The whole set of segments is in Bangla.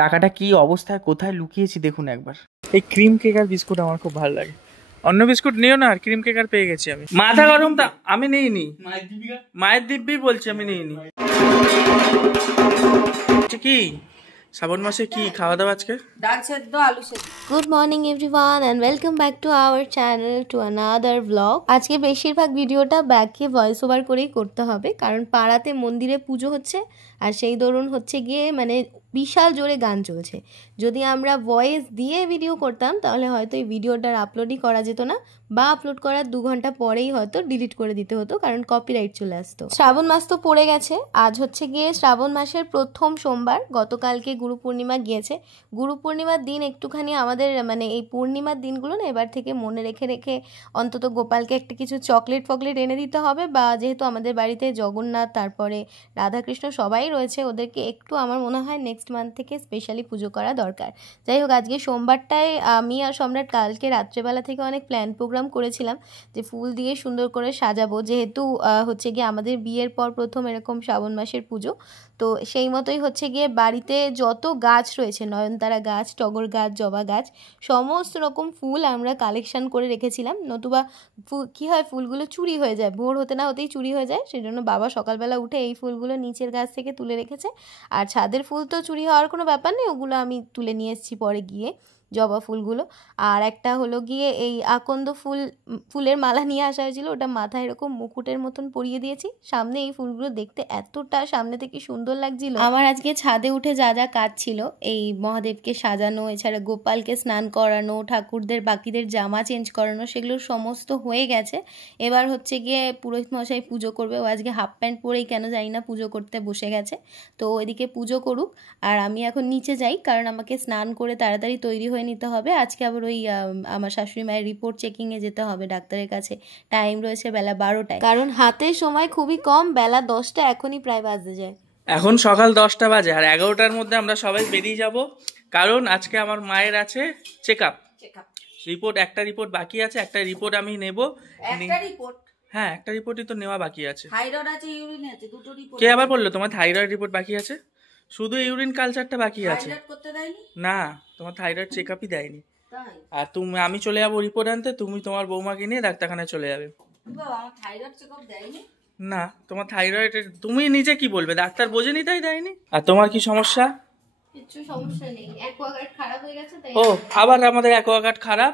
টাকাটা কি অবস্থায় কোথায় লুকিয়েছি দেখুন একবার। এই ক্রিম কেক আর বিস্কুট আমার খুব ভালো লাগে। অন্য বিস্কুট নিও না, আর ক্রিম কেক আর পেয়ে গেছি আমি। মাথা গরম তা আমি নিইনি, মায়ের দিব্যি বলছি আমি নিইনি। কি শ্রাবণ মাসে কি খাওয়া দাওয়া আজকে? ডাল সেদ্ধ, আলু সেদ্ধ। Good morning everyone and welcome back to our channel to another blog. আজকে বেশিরভাগ ভিডিওটা ব্যাকে ভয়েস ওভার করেই করতে হবে, কারণ পাড়াতে মন্দিরে পুজো হচ্ছে আর সেই দরুন হচ্ছে গিয়ে মানে বিশাল জোরে গান চলছে। যদি আমরা ভয়েস দিয়ে ভিডিও করতাম তাহলে হয়তো এই ভিডিওটার আপলোডই করা যেত না, বা আপলোড করার 2 ঘন্টা পরেই হয়তো ডিলিট করে দিতে হতো, কারণ কপিরাইট চলে আসতো। শ্রাবণ মাস তো পড়ে গেছে, আজ হচ্ছে গিয়ে শ্রাবণ মাসের প্রথম সোমবার। গতকালকে গুরু পূর্ণিমা গিয়েছে। গুরু পূর্ণিমার দিন একটুখানি আমাদের মানে এই পূর্ণিমার দিনগুলো না এবার থেকে মনে রেখে রেখে অন্তত গোপালকে একটা কিছু চকলেট ফকলেট এনে দিতে হবে, বা যেহেতু আমাদের বাড়িতে জগন্নাথ তারপরে রাধাকৃষ্ণ সবাই রয়েছে, ওদেরকে একটু আমার মনে হয় নেক্সট মান্থ থেকে স্পেশালি পুজো করা দরকার। যাই হোক, আজকে সোমবারটায় আমি আর সম্রাট কালকে রাত্রেবেলা থেকে অনেক প্ল্যান প্রোগ্রাম করেছিলাম যে ফুল দিয়ে সুন্দর করে সাজাবো, যেহেতু হচ্ছে গিয়ে আমাদের বিয়ের পর প্রথম এরকম শ্রাবণ মাসের পুজো। তো সেই মতোই হচ্ছে গিয়ে বাড়িতে যত গাছ রয়েছে, নয়নতারা গাছ, টগর গাছ, জবা গাছ, সমস্ত রকম ফুল আমরা কালেকশন করে রেখেছিলাম। নতুবা কী হয়, ফুলগুলো চুরি হয়ে যায়, ভোর হতে না হতেই চুরি হয়ে যায়। সেই জন্য বাবা সকালবেলা উঠে এই ফুলগুলো নিচের গাছ থেকে তুলে রেখেছে। আর ছাদের ফুল তো চুরি হওয়ার কোনো ব্যাপার নেই, ওগুলো আমি তুলে নিয়ে এসেছি পরে গিয়ে, জবা ফুলগুলো। আর একটা হলো গিয়ে এই আকন্দ ফুলের মালা নিয়ে আসা হয়েছিল, ওটা মাথায় এরকম মুকুটের মতন পরিয়ে দিয়েছি। সামনে এই ফুলগুলো দেখতে এতটা সামনে থেকে সুন্দর লাগছিল। আমার আজকে ছাদে উঠে যা যা কাজ ছিল, এই মহাদেবকে সাজানো, এছাড়া গোপালকে স্নান করানো, ঠাকুরদের বাকিদের জামা চেঞ্জ করানো, সেগুলো সমস্ত হয়ে গেছে। এবার হচ্ছে গিয়ে পুরোহিত মশাই পুজো করবে। ও আজকে হাফ প্যান্ট পরেই কেন জানি না পুজো করতে বসে গেছে। তো ওইদিকে পুজো করুক, আর আমি এখন নিচে যাই, কারণ আমাকে স্নান করে তাড়াতাড়ি তৈরি হয়ে নিতে হবে। আজকে আবার ওই আমার শাশুড়ি মায়ের রিপোর্ট চেকিংয়ে যেতে হবে ডাক্তারের কাছে। টাইম রয়েছে বেলা 12টায়, কারণ হাতে সময় খুবই কম। বেলা 10টা এখনই প্রায় বাজতে যায়। এখন সকাল 10টা বাজে, আর 11টার মধ্যে আমরা সবাই বেরিয়ে যাব, কারণ আজকে আমার মায়ের আছে চেক আপ। রিপোর্ট, একটা রিপোর্ট বাকি আছে, একটা রিপোর্ট আমি নেব। হ্যাঁ, একটা রিপোর্টই তো নেওয়া বাকি আছে। থাইরয়েড আছে, ইউরিন আছে, দুটো রিপোর্ট। কে আবার বললো তোমার থাইরয়েড রিপোর্ট বাকি আছে? শুধু ইউরিন কালচারটা বাকি আছে। থাইরয়েড করতে দেয়নি? না, তোমার থাইরয়েড চেকআপই দেয়নি। আর আমি চলে যাবো রিপোর্ট আনতে, তুমি তোমার বৌমাকে নিয়ে ডাক্তারখানায় চলে যাবে। বাবা, আমার থাইরয়েড চেকআপ দেয়নি। না, তোমার থাইরয়েড তুমি নিজে কি বলবে, ডাক্তার বোঝেনি তাই দেয়নি। আর তোমার কি সমস্যা? কিছু সমস্যা নেই, অ্যাকোয়াগার্ড খারাপ হয়ে গেছে তাই। ও, আবার আমাদের অ্যাকোয়াগার্ড খারাপ।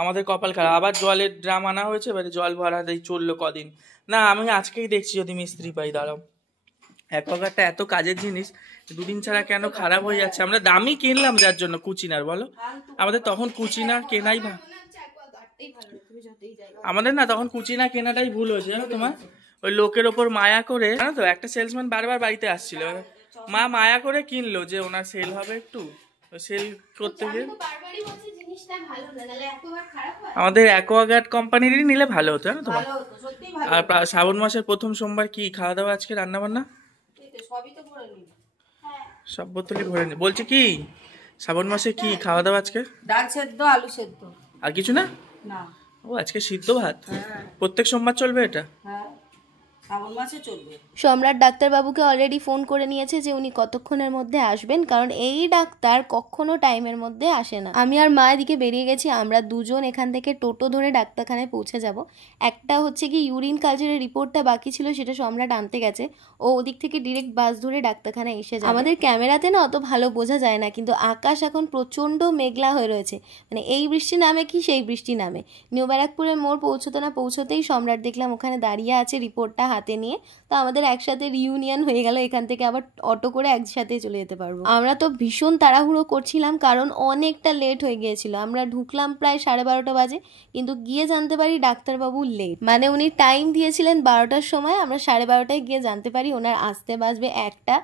আমাদের কপাল খারাপ। আবার জলের ড্রাম আনা হয়েছে, এবারে জল ভরা দিয়ে চললো কদিন। না, আমি আজকেই দেখছি যদি মিস্ত্রি পাই। দাঁড়াও, অ্যাকোয়াগার্ডটা এত কাজের জিনিস, 2 দিন ছাড়া কেন খারাপ হয়ে যাচ্ছে? আমরা দামি কিনলাম যার জন্য, কুচিনার বলো, আমাদের তখন কুচিনার কেনাই আমাদের না তখন কুচিনা কেনাটাই ভুল হয়েছে, জানো তোমার। ওই লোকের ওপর মায়া করে, জানো তো, একটা সেলসম্যান বারবার বাড়িতে আসছিল, মা মায়া করে কিনলো যে ওনার সেল হবে, একটু সেল করতে গিয়ে। আমাদের অ্যাকোয়াগার্ড কোম্পানিরই নিলে ভালো হতো, জানো তোমার। আর শ্রাবণ মাসের প্রথম সোমবার কি খাওয়া দাওয়া আজকে, রান্না বান্না? সব বোতলই ভরে নি। বলছি কি, শ্রাবণ মাসে কি খাওয়া দাওয়া আজকে? ডাল সেদ্ধ, আলু সেদ্ধ। আর কিছু না? না। ও, আজকে সিদ্ধ ভাত। প্রত্যেক সোমবার চলবে এটা? হ্যাঁ, শ্রাবণ মাসে চলবে। সম্রাট ডাক্তারবাবুকে অলরেডি ফোন করে নিয়েছে যে উনি কতক্ষণের মধ্যে আসবেন, কারণ এই ডাক্তার কখনো টাইমের মধ্যে আসে না। আমি আর মা এদিকে বেরিয়ে গেছি, আমরা দুজন এখান থেকে টোটো ধরে ডাক্তারখানায় পৌঁছে যাব। একটা হচ্ছে কি ইউরিন কালচারের রিপোর্টটা বাকি ছিল, সেটা সম্রাট আনতে গেছে। ও ওদিক থেকে ডিরেক্ট বাস ধরে ডাক্তারখানায় এসে যাবে। আমাদের ক্যামেরাতে না অত ভালো বোঝা যায় না, কিন্তু আকাশ এখন প্রচণ্ড মেঘলা হয়ে রয়েছে। মানে এই বৃষ্টি নামে কি সেই বৃষ্টি নামে। নিউ ব্যারাকপুরের মোড় পৌঁছতে না পৌঁছতেই সম্রাট দেখলাম ওখানে দাঁড়িয়ে আছে রিপোর্টটা হাতে নিয়ে। তো আমাদের একসাথে রিউনিয়ন হয়ে গেল, এখান থেকে আবার অটো করে একসাথে চলে যেতে পারবো। আমরা তো ভীষণ তাড়াহুড়ো করছিলাম, কারণ অনেকটা লেট হয়ে গিয়েছিল। আমরা ঢুকলাম প্রায় 12:30 বাজে, কিন্তু গিয়ে জানতে পারি ডাক্তারবাবু লেট। মানে উনি টাইম দিয়েছিলেন 12টার সময়, আমরা 12:30টায় গিয়ে জানতে পারি ওনার আসতে বাজবে 1টা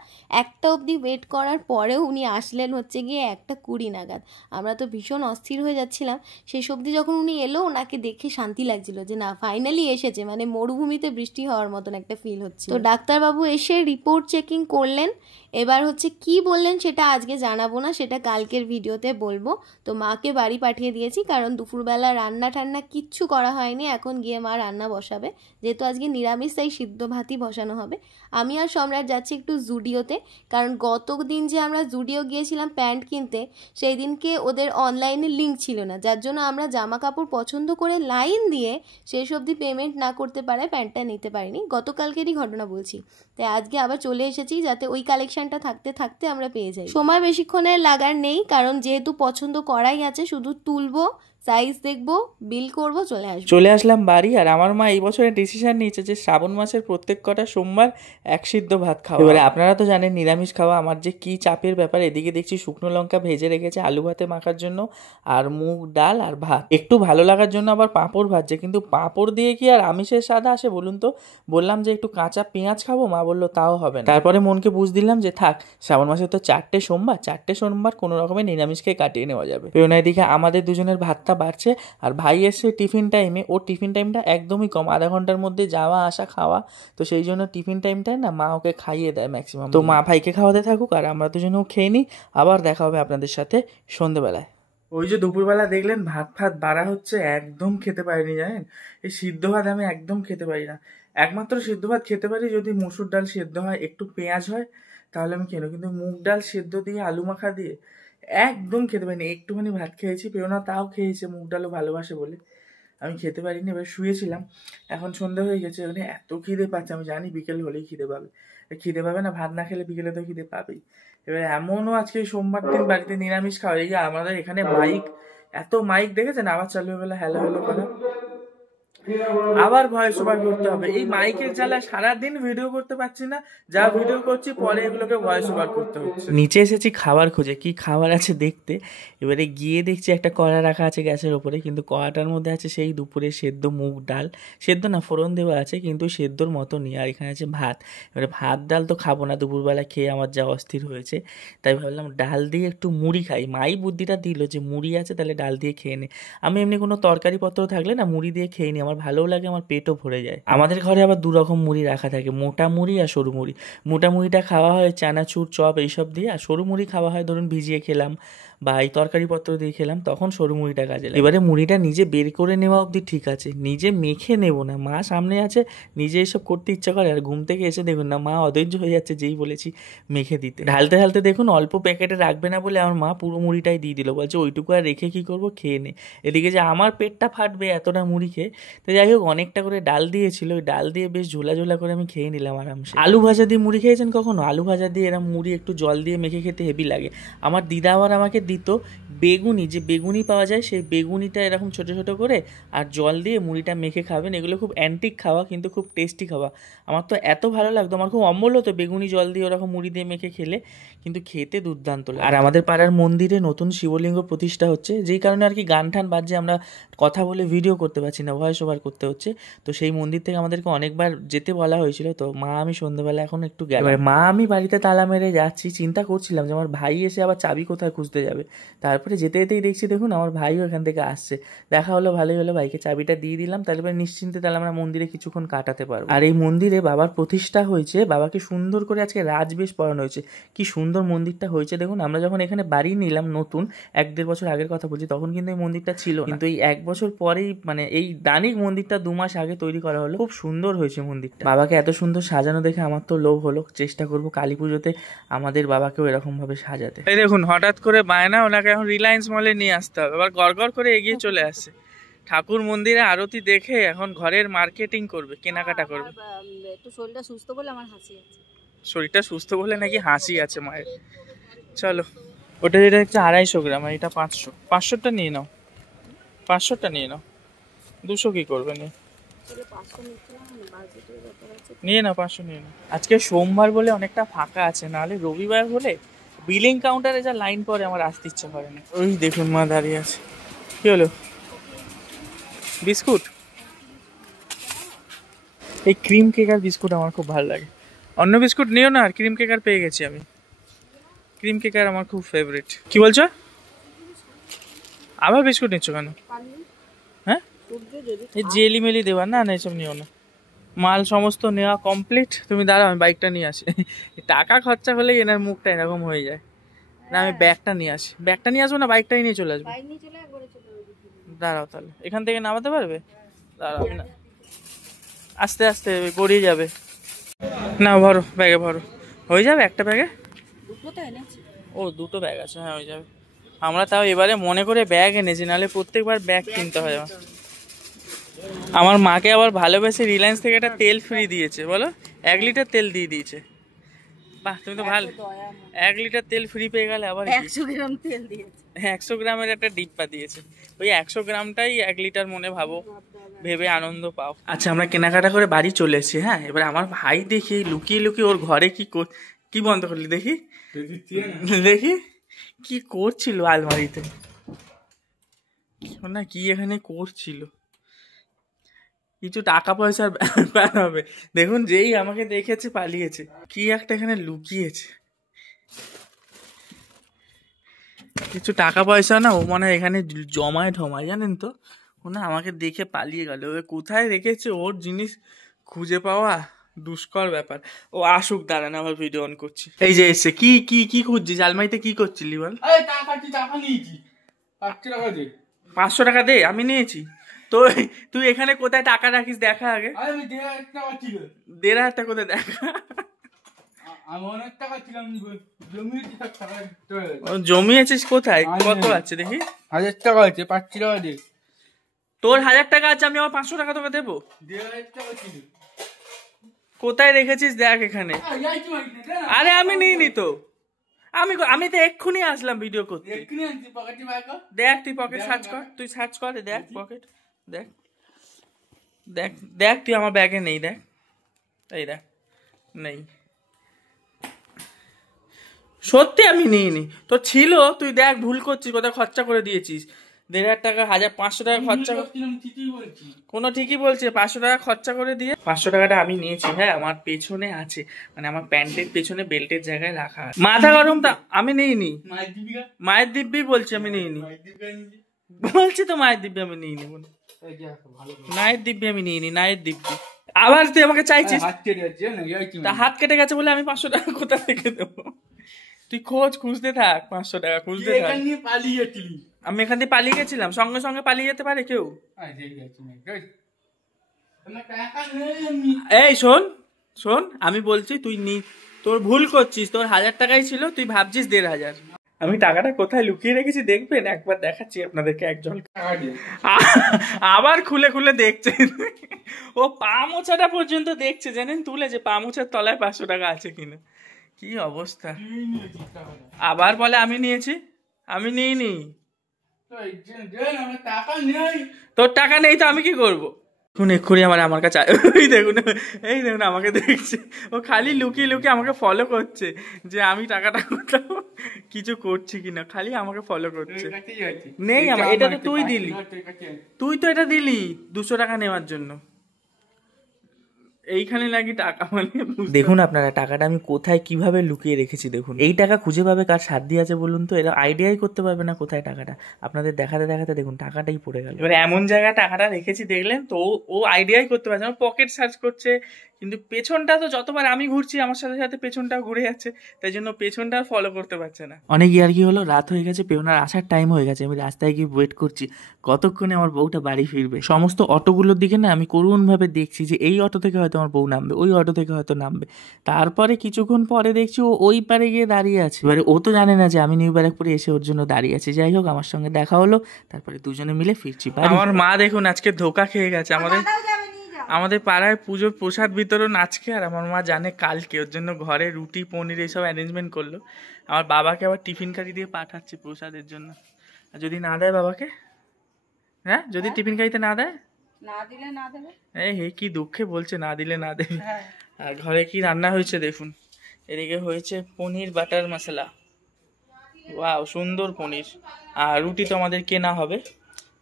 অবধি ওয়েট করার পরেও উনি আসলেন হচ্ছে গিয়ে 1:20 নাগাদ। আমরা তো ভীষণ অস্থির হয়ে যাচ্ছিলাম। শেষ অবধি যখন উনি এলো, ওনাকে দেখে শান্তি লাগছিল যে না, ফাইনালি এসেছে। মানে মরুভূমিতে বৃষ্টি হওয়ার মতো মতন একটা ফিল হচ্ছে। তো ডাক্তারবাবু এসে রিপোর্ট চেকিং করলেন, এবার হচ্ছে কি বললেন সেটা আজকে জানাবো না, সেটা কালকের ভিডিওতে বলবো। তো মাকে বাড়ি পাঠিয়ে দিয়েছি, কারণ দুপুরবেলা রান্না টান্না কিচ্ছু করা হয়নি, এখন গিয়ে মা রান্না বসাবে, যেহেতু আজকে নিরামিষ তাই সিদ্ধ ভাতই বসানো হবে। আমি আর সম্রাট যাচ্ছি একটু জুডিওতে, কারণ গত দিন যে আমরা জুডিও গিয়েছিলাম প্যান্ট কিনতে, সেই দিনকে ওদের অনলাইনে লিঙ্ক ছিল না, যার জন্য আমরা জামা কাপড় পছন্দ করে লাইন দিয়ে শেষ অবধি পেমেন্ট না করতে পারে প্যান্টটা নিতে পারিনি। গতকালকেরই ঘটনা বলছি। তাই আজকে আবার চলে এসেছি যাতে ওই কালেকশনটা থাকতে থাকতে আমরা পেয়ে যাই। সময় বেশিক্ষণের লাগার নেই, কারণ যেহেতু পছন্দ করাই আছে, শুধু তুলবো, সাইজ দেখবো, বিল করবো, চলে আসলাম বাড়ি। আর আমার মা এই বছরে ডিসিশন নিয়েছে যে শ্রাবণ মাসের প্রত্যেক কটা সোমবার এক সিদ্ধ ভাত খাওয়া। এবারে আপনারা তো জানেন নিরামিষ খাওয়া আমার যে কি চাপের ব্যাপার। এদিকে দেখছি শুকনো লঙ্কা ভেজে রেখেছে আলু ভাতে মাখার জন্য, আর মুগ ডাল আর ভাত, একটু ভালো লাগার জন্য আবার পাঁপড় ভাজছে। কিন্তু পাঁপড় দিয়ে কি আর আমিষের স্বাদ আসে বলুন তো? বললাম যে একটু কাঁচা পেঁয়াজ খাবো, মা বললো তাও হবে না। তারপরে মনকে বুঝ দিলাম যে থাক, শ্রাবণ মাসে তো 4টে সোমবার কোনো রকমের নিরামিষ খেয়ে কাটিয়ে নেওয়া যাবে। এদিকে আমাদের দুজনের ভাতটা বাড়ছে, আর ভাই এসছে টিফিন টাইমে। ওর টিফিন টাইমটা একদমই কম, আধা ঘন্টার মধ্যে যাওয়া আসা খাওয়া, তো সেই জন্য টিফিন টাইমটায় না মা ওকে খাইয়ে দেয় ম্যাক্সিমাম। তো মা ভাইকে খাওয়াতে থাকুক, আর আমরা দুজনেও খেয়ে নিই। আবার দেখা হবে আপনাদের সাথে সন্ধ্যেবেলায়। ওই যে দুপুরবেলা দেখলেন ভাত বাড়া হচ্ছে, একদম খেতে পারিনি জানেন। এই সিদ্ধ ভাত আমি একদম খেতে পারি না। একমাত্র সিদ্ধ ভাত খেতে পারি যদি মসুর ডাল সেদ্ধ হয়, একটু পেঁয়াজ হয়, তাহলে আমি খেলো। কিন্তু মুগ ডাল সেদ্ধ দিয়ে আলু মাখা দিয়ে একদম খেতে পারিনি। একটুখানি ভাত খেয়েছি, পেওনা তাও খেয়েছে, মুগ ডালও ভালোবাসে বলে, আমি খেতে পারিনি। এবার শুয়েছিলাম, এখন সন্ধ্যা হয়ে গেছে, মানে এত খিদে পাচ্ছে। আমি জানি বিকেল হলেই খিদে পাবে না, ভাত না খেলে বিকেলে তো খিদে পাবেই। এবার এমনও আজকে সোমবার দিন বাড়িতে নিরামিষ খাওয়া। এই আমাদের এখানে মাইক, এত মাইক দেখেছেন, আবার চালু হয়ে গেলো হ্যালো হ্যালো করা, আবার ভয়েস ওভার করতে হবে। এই মাইকের জ্বালা সারাদিন ভিডিও করতে পারছি না, যা ভিডিও করছি পরে এগুলোকে ভয়েস ওভার করতে হচ্ছে। নিচে এসেছি খাবার খুঁজে, কি খাবার আছে দেখতে। এবারে গিয়ে দেখছি একটা কড়া রাখা আছে গ্যাসের ওপরে, কিন্তু কড়াটার মধ্যে আছে সেই দুপুরে সেদ্ধ মুগ ডাল, সেদ্ধ না ফোড়ন দেওয়া আছে, কিন্তু সেদ্ধর মতনই। আর এখানে আছে ভাত। এবারে ভাত ডাল তো খাবো না, দুপুরবেলা খেয়ে আমার যা অস্থির হয়েছে, তাই ভাবলাম ডাল দিয়ে একটু মুড়ি খাই। মাই বুদ্ধিটা দিল যে মুড়ি আছে তাহলে ডাল দিয়ে খেয়ে নে। আমি এমনি কোনো তরকারিপত্র থাকলে না মুড়ি দিয়ে খেয়ে নিই, আমার ভালোও লাগে, আমার পেটও ভরে যায়। আমাদের ঘরে আবার 2 রকম মুড়ি রাখা থাকে, মোটা মুড়ি আর সরু মুড়ি। মোটা মুড়িটা খাওয়া হয় চানাচুর চপ এইসব দিয়ে, আর সরু মুড়ি খাওয়া হয় ধরুন ভিজিয়ে খেলাম বা এই তরকারিপত্র দিয়ে খেলাম, তখন সরু মুড়িটা কাজে লাগে। এবারে মুড়িটা নিজে বের করে নেওয়া অবধি ঠিক আছে, নিজে মেখে নেবো না। মা সামনে আছে, নিজে এসব করতে ইচ্ছা করে, আর ঘুম থেকে এসে দেখুন না মা অধৈর্য হয়ে যাচ্ছে যেই বলেছি মেখে দিতে। ঢালতে ঢালতে দেখুন অল্প প্যাকেটে রাখবে না বলে আমার মা পুরো মুড়িটাই দিয়ে দিল, বলছে ওইটুকু আর রেখে কি করবো, খেয়ে নে। এদিকে যে আমার পেটটা ফাটবে এতটা মুড়ি খেয়ে। তো যাই হোক, অনেকটা করে ডাল দিয়েছিল, ওই ডাল দিয়ে বেশ ঝোলা ঝোলা করে আমি খেয়ে নিলাম আরামসে। আলু ভাজা দিয়ে মুড়ি খেয়েছেন কখনো? আলু ভাজা দিয়ে এরকম মুড়ি একটু জল দিয়ে মেখে খেতে হেভি লাগে। আমার দিদা আবার আমাকে দিত বেগুনি, যে বেগুনি পাওয়া যায় সেই বেগুনিটা এরকম ছোটো ছোটো করে আর জল দিয়ে মুড়িটা মেখে খাবেন। এগুলো খুব অ্যান্টিক খাওয়া, কিন্তু খুব টেস্টি খাওয়া। আমার তো এত ভালো লাগতো, আমার খুব অম্বল হতো বেগুনি জল দিয়ে ওরকম মুড়ি দিয়ে মেখে খেলে, কিন্তু খেতে দুর্দান্ত লাগে। আর আমাদের পাড়ার মন্দিরে নতুন শিবলিঙ্গ প্রতিষ্ঠা হচ্ছে, যেই কারণে আর কি গান টান বাজছে, আমরা কথা বলে ভিডিও করতে পারছি না, ভয়েস ওভার করতে হচ্ছে। তো সেই মন্দির থেকে আমাদেরকে অনেকবার যেতে বলা হয়েছিল, তো মা আমি সন্ধ্যাবেলা এখন একটু গেলাম। মা আমি বাড়িতে তালা মেরে যাচ্ছি, চিন্তা করছিলাম যে আমার ভাই এসে আবার চাবি কোথায় খুঁজতে যাবে। তারপরে যেতে যেতেই দেখছি দেখুন আমার ভাইও এখান থেকে আসছে, দেখা হলো, ভালোই হলো, ভাইকে চাবিটা দিয়ে দিলাম, তাহলে নিশ্চিন্তে তাহলে আমরা মন্দিরে কিছুক্ষণ কাটাতে পারবো। আর এই মন্দিরে বাবার প্রতিষ্ঠা হয়েছে, বাবাকে সুন্দর করে আজকে রাজবেশ পরানো হয়েছে, কি সুন্দর মন্দিরটা হয়েছে দেখুন। আমরা যখন এখানে বাড়ি নিলাম নতুন 1-1.5 বছর আগের কথা বলছি, তখন কিন্তু এই মন্দিরটা ছিল, কিন্তু এই 1 বছর পরেই মানে এই দানিক মন্দিরটা 2 মাস আগে তৈরি করা হলো। খুব সুন্দর হয়েছে মন্দিরটা। বাবাকে এত সুন্দর সাজানো দেখে আমার তো লোভ হলো, চেষ্টা করবো কালী পুজোতে আমাদের বাবাকেও এরকম ভাবে সাজাতে। এই দেখুন হঠাৎ করে বায়না, ওনাকে এখন রিলায়েন্স মলে নিয়ে আসতে হবে, এবার গড়গড় করে এগিয়ে চলে আসছে। ঠাকুর মন্দিরে আরতি দেখে এখন ঘরের মার্কেটিং করবে, কেনাকাটা করবে। একটু শরীরটা সুস্থ বলে আমার হাসি আছে। শরীরটা সুস্থ বলে নাকি হাসি আছে মায়ের? চলো, ওটা যেটা হচ্ছে 250 গ্রাম, আর এটা 500। 500টা নিয়ে নাও, 500টা নিয়ে নাও। 200 কি করবে নিয়ে? নিয়ে নাও, 500 নিয়ে নাও। আজকে সোমবার বলে অনেকটা ফাঁকা আছে, নাহলে রবিবার হলে বিলিং কাউন্টারে যা লাইন পরে আমার আসতে ইচ্ছা করে না। ওই দেখুন মা দাঁড়িয়ে আছে। কি হলো? বিস্কুট? এই ক্রিম কেক আর বিস্কুট আমার খুব ভালো লাগে। অন্য বিস্কুট নিও না, আর ক্রিম কেক আর পেয়ে গেছি আমি। ক্রিম কেক আর আমার খুব ফেভারিট। কি বলছো? আবার বিস্কুট নিচ্ছ কেন? হ্যাঁ, এই জেলি মেলি দেওয়ার না, না এসব নিও না। মাল সমস্ত নেওয়া কমপ্লিট। তুমি দাঁড়াও, আমি বাইকটা নিয়ে আসি। টাকা খরচা হলেই এনার মুখটা এরকম হয়ে যায়। না আমি ব্যাগটা নিয়ে আসি। ব্যাগটা নিয়ে আসবো না বাইকটাই নিয়ে চলে আসবো? বাইক নিয়ে চলে একবারে চলে যাবে। দাঁড়াও তাহলে, এখান থেকে নামাতে পারবে? দাঁড়াও না, আস্তে আস্তে গড়িয়ে যাবে। না ভরো, ব্যাগে ভরো, হয়ে যাবে একটা ব্যাগে। দুটো তো এনেছি। ও দুটো ব্যাগ আছে, হ্যাঁ হয়ে যাবে। আমরা তাও এবারে মনে করে ব্যাগ এনেছি, নাহলে প্রত্যেকবার ব্যাগ কিনতে হয় আমার। আমার মাকে আবার ভালোবেসে রিলায়েন্স থেকে একটা তেল ফ্রি দিয়েছে, বলো 1 লিটার তেল দিয়ে দিয়েছে। বাহ, তুমি তো ভালো, 1 লিটার তেল ফ্রি পেয়ে গেলে। আবার 100 গ্রাম তেল দিয়েছে। 100 গ্রামের একটা ডিব্বা দিয়েছে, ওই 100 গ্রামটাই 1 লিটার মনে ভাবো, ভেবে আনন্দ পাও। আচ্ছা আমরা কেনাকাটা করে বাড়ি চলে এসেছি। হ্যাঁ এবার আমার ভাই দেখি লুকিয়ে লুকিয়ে ওর ঘরে কি বন্ধ করলি দেখি দেখি কি করছিল আলমারিতে, না কি এখানে করছিল, কিছু টাকা পয়সার ব্যাপার হবে। দেখুন যেই আমাকে দেখেছে পালিয়েছে, কি একটা এখানে লুকিয়েছে, কিছু টাকা পয়সা না ও মনে হয় এখানে জমায় ঠমায়, জানেন তো। ও না আমাকে দেখে পালিয়ে গেল, ও কোথায় রেখেছে ওর জিনিস খুঁজে পাওয়া দুষ্কর ব্যাপার। ও আসুক, দাঁড়ান আবার ভিডিও অন করছি। এই যে এসছে, কি কি কি খুঁজছিস আলমারিতে, কি করছিলি বল? টাকা নিয়েছি, 500 টাকা দে। 500 টাকা দে, আমি নিয়েছি। তো তুই এখানে কোথায় টাকা রাখিস দেখা আগে। আমি 1,500 টাকা ছিল। 1,500 টাকা কোথায় দেখা? আমি অনেক টাকা ছিলাম, জমি টাকা জমিয়েছিস কোথায়, কত আছে দেখি? 1000 টাকা আছে, 500 টাকা দে। তোর 1000 টাকা আছে, আমি আবার 500 টাকা তোকে দেবো? 1,500 টাকা ছিল। কোথায় রেখেছিস দেখ এখানে। আরে আমি নিইনি তো, আমি তো এক্ষুনি আসলাম ভিডিও করতে। এক্ষুনি আনছি, পকেটে বার কর। দেখ তুই পকেট সার্চ কর, তুই সার্চ কর, দেখ পকেট, দেখ দেখ দেখ, তুই আমার ব্যাগে নেই, দেখ এই দেখ নেই, সত্যি আমি নিইনি। তো ছিল, তুই দেখ ভুল করছিস, কোথায় খরচা করে দিয়েছিস। 1,500 টাকা, 500 টাকা খরচা ঠিকই বলছি। কোনো ঠিকই বলছে, 500 টাকা খরচা করে দিয়ে 500 টাকাটা আমি নিয়েছি। হ্যাঁ আমার পেছনে আছে, মানে আমার প্যান্টের পেছনে বেল্টের জায়গায় রাখা আছে। মাথা গরম তা আমি নিইনি। মায়ের দিব্যি বলছি আমি নিইনি, বলছি তো মায়ের দিব্যি আমি নিইনি, নায়ের দিব্যি আমি নিইনি, নায়ের দিব্যি। আবার তুই আমাকে চাইছিস, তা হাত কেটে গেছে বলে আমি 500 টাকা কোথা থেকে দেবো? তুই খুঁজতে থাক, 500 টাকা খুঁজতে থাক। আমি এখান থেকে পালিয়ে গেছিলাম, সঙ্গে সঙ্গে পালিয়ে যেতে পারে কেউ? এই শোন শোন, আমি বলছি তুই তোর ভুল করছিস, তোর 1000 টাকাই ছিল, তুই ভাবছিস 1,500। আমি টাকাটা কোথায় লুকিয়ে রেখেছি দেখবেন, একবার দেখাচ্ছি আপনাদেরকে একজন। আবার খুলে খুলে দেখছে, ও পা মোছাটা পর্যন্ত দেখছে, জানেন তুলে, যে পা মোছার তলায় 500 টাকা আছে কিনা। কি অবস্থা, আবার বলে আমি নিয়েছি, আমি নিইনি। তোর টাকা নেই তো আমি কি করবো? এক্ষুনি আমার কাছে এই দেখুন আমাকে দেখছে, ও খালি লুকিয়ে লুকিয়ে আমাকে ফলো করছে, যে আমি টাকাটা কোথাও কিছু করছি কিনা, খালি আমাকে ফলো করছে। নেই আমার, এটা তো তুই দিলি, তুই তো এটা দিলি 200 টাকা নেওয়ার জন্য। এইখানে নাকি টাকা, মানে দেখুন আপনারা টাকাটা আমি কোথায় কিভাবে লুকিয়ে রেখেছি দেখুন। এই টাকা খুঁজে পাবে কার সাধ্য আছে বলুন তো? এরা আইডিয়াই করতে পারবে না কোথায় টাকাটা। আপনাদের দেখাতে দেখাতে দেখুন টাকাটাই পড়ে গেল। এবার এমন জায়গায় টাকাটা রেখেছি দেখলেন তো, ও আইডিয়াই করতে পারছে না, পকেট সার্চ করছে, কিন্তু পেছনটা তো যতবার আমি ঘুরছি আমার সাথে সাথে পেছনটাও ঘুরে যাচ্ছে, তাই জন্য পেছনটা ফলো করতে পারছে না। অনেক আর কি হলো, রাত হয়ে গেছে, পেওনার আসার টাইম হয়ে গেছে। আমি রাস্তায় গিয়ে ওয়েট করছি কতক্ষণে আমার বউটা বাড়ি ফিরবে। সমস্ত অটোগুলোর দিকে না আমি করুণভাবে দেখছি যে এই অটো থেকে হয়তো আমার বউ নামবে, ওই অটো থেকে হয়তো নামবে। তারপরে কিছুক্ষণ পরে দেখছি ও ওই পারে গিয়ে দাঁড়িয়ে আছে। এবারে ও তো জানে না যে আমি নিউ ব্যারাকপুরে এসে ওর জন্য দাঁড়িয়ে আছি। যাই হোক আমার সঙ্গে দেখা হলো, তারপরে দুজনে মিলে ফিরছি। আমার মা দেখুন আজকে ধোকা খেয়ে গেছে। আমাদের পাড়ায় পুজোর প্রসাদ বিতরণ আজকে, আর আমার মা জানে কালকে, ওর জন্য ঘরে রুটি পনির এইসব অ্যারেঞ্জমেন্ট করলো। আমার বাবাকে আবার টিফিন কারি দিয়ে পাঠাচ্ছে প্রসাদের জন্য। আর যদি না দেয় বাবাকে, হ্যাঁ যদি টিফিন কারিতে না দেয়, না দিলে না দেবে। এই হে কি দুঃখে বলছে না দিলে না দেবে। আর ঘরে কি রান্না হয়েছে দেখুন, এদিকে হয়েছে পনির বাটার মশলা, ওয়াও সুন্দর পনির, আর রুটি তো আমাদের কেনা হবে।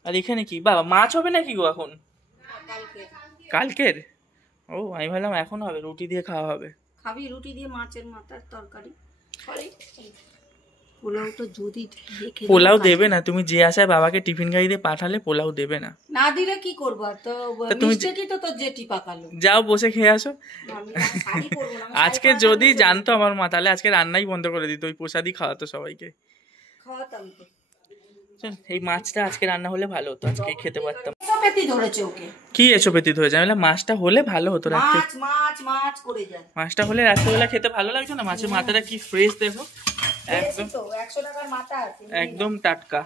আর এখানে কি বাবা মাছ হবে নাকি গো এখন? কালকের? ও আমি ভাবলাম এখন হবে, রুটি দিয়ে খাওয়া হবে। খাবি রুটি দিয়ে মাছের মাথার তরকারি? পোলাওটা যদি দেখে পোলাও দেবে না, তুমি যে আশায় বাবাকে টিফিন গাড়িতে পাঠালে পোলাও দেবে না। না দিলে কি করবো আর? তো তা তুমি মিষ্টি তো তোর জেঠি পাকালো। যাও বসে খেয়ে আসো। আমি শাড়ি পরবো না, আমি আজকে শাড়ি যদি পরবো। জানতো আমার মা, তাহলে আজকে রান্নাই বন্ধ করে দিত, ওই প্রসাদই খাওয়াতো সবাইকে। খাওয়াতাম তো। চল, এই মাছটা আজকে রান্না হলে ভালো হতো, আজকে খেতে পারতাম। পেতি ধরেছে ওকে। কি এসো পেতি হয়েছে? আমি বললাম মাছটা হলে ভালো হতো রাত্রে। মাছ মাছ মাছ করে যায়। মাছটা হলে রাত্রেবেলা খেতে ভালো লাগছে না? মাছের মাথাটা কি ফ্রেশ দেখো, একদম তো 100 টাকার মাথা আছে। একদম টাটকা।